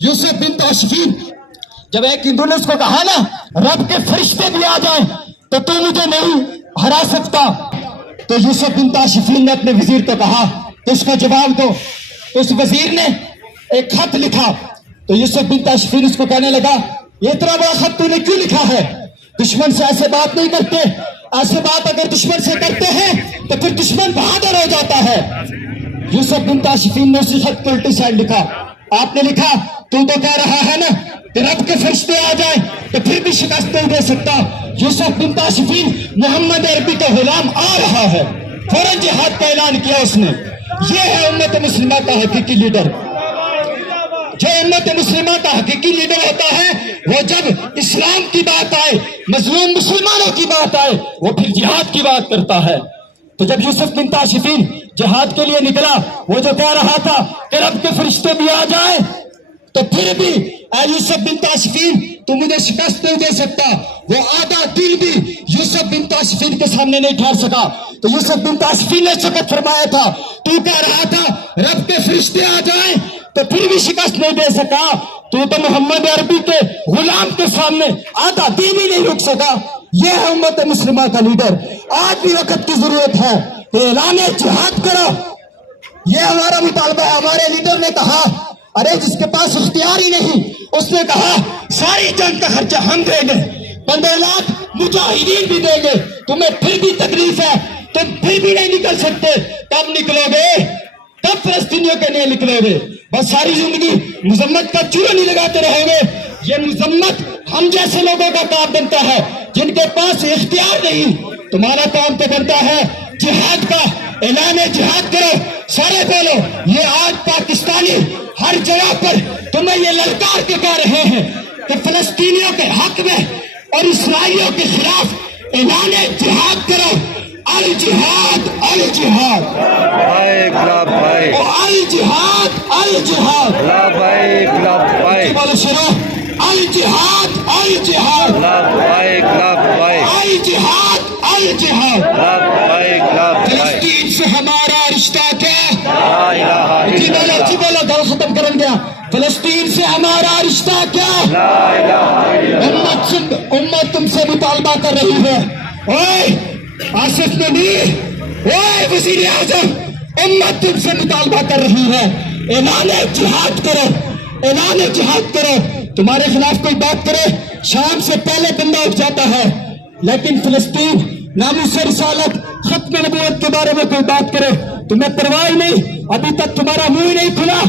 यूसुफ बिन ताशिफीन, जब एक हिंदू ने उसको कहा ना रब के फरिश्ते भी आ जाएं तो तू मुझे नहीं हरा सकता, तो यूसुफ बिन ताशिफीन ने अपने वजीर को कहा तो इसका जवाब दो। तो उस वजीर ने एक खत लिखा, तो यूसुफ बिन ताशिफीन उसको कहने लगा ये इतना बड़ा खत तूने क्यों लिखा है? दुश्मन से ऐसे बात नहीं करते, ऐसे बात अगर दुश्मन से करते हैं तो फिर दुश्मन बहादुर हो जाता है। यूसुफ बिन ताशिफीन ने उसी खत को उल्टी साइड लिखा। आपने लिखा तू तो कह रहा है ना कि रब के फरिश्ते आ जाए तो फिर भी शिकस्त नहीं दे सकता। यूसुफ बिन ताशिफीन मोहम्मद अरबी का गुलाम आ रहा है, फौरन जिहाद का ऐलान किया उसने। ये है उम्मत मुस्लिमा का हकीकी लीडर। जो उम्मत मुस्लिमा का हकीकी लीडर होता है वो जब इस्लाम की बात आए, मजलूम मुसलमानों की बात आए, वो फिर जिहाद की बात करता है। तो जब यूसुफ बिन ताशिफीन जिहाद के लिए निकला, वो जो कह रहा था कि रब के फरिश्ते भी आ जाए तो फिर भी यूसुफ बिन ताशिफीन तू मुझे शिकस्त नहीं दे सकता, वो आधा दिल भी यूसुफ बिन ताशिफीन के सामने नहीं ठहर सका। तो यूसुफ बिन ताशिफीन ने शपथ फरमाया था, तू कह रहा था रब के फरिश्ते आ जाए तो फिर भी शिकस्त नहीं दे सका, तू तो मोहम्मद अरबी के गुलाम के सामने आधा दिल भी नहीं रुक सका। यह है उम्मत मुस्लिमा का लीडर। आज भी वक्त की जरूरत है कि ऐलान जिहाद करो, यह हमारा मुतालबा है। हमारे लीडर ने कहा अरे जिसके पास इख्तियार ही नहीं, उसने कहा सारी जंग का खर्चा हम देंगे, 15 लाख मुजाहिदीन भी देंगे, तुम्हें फिर भी तकलीफ है, तुम फिर भी नहीं निकल सकते। कब निकलोगे? तब फलस्तीनियों के लिए निकलोगे। बस सारी जिंदगी मुजम्मत का चूल्हा नहीं लगाते रहोगे। ये मुजम्मत हम जैसे लोगों का काम बनता है जिनके पास इख्तियार नहीं। तुम्हारा काम तो बनता है जिहाद का, ऐलान जिहाद करो, सारे बोलो। ये आज पाकिस्तानी हर जगह पर तुम्हें ये ललकार के कह रहे हैं कि फलस्तीनियों के हक में और इसराइलियों के खिलाफ ऐलान जिहाद करो। अल जिहाद, अल जिहाद भाई गुलाब भाई, अल जिहाद, अल जिहाद भाई गुलाब भाई, बोलो शुरू, अल जिहाद, अल जिहाद, भाई गुलाब भाई, अल जिहाद, अल जिहाद। भाई गुलाब भाई। फलस्तीन से हमारा रिश्ता क्या? ला इलाहा इल्लल्लाह, जी बोलो, दल खत्म कर गया। फलस्तीन से हमारा रिश्ता क्या? ला इलाहा इल्लल्लाह। उम्मत तुमसे मुतालबा कर रही है। ओए आसिफ नबी, ओए वजीर आजम, उम्मत तुमसे मुतालबा कर रही है, ऐलान जिहाद करो, ऐलान जिहाद करो। तुम्हारे खिलाफ कोई बात करे, शाम से पहले बंदा उठ जाता है, लेकिन फिलिस्तीन नामूस रिसालत खत्म नबूवत के बारे में कोई बात करे तुम्हें परवाह ही नहीं। अभी तक तुम्हारा मुंह ही नहीं खुला।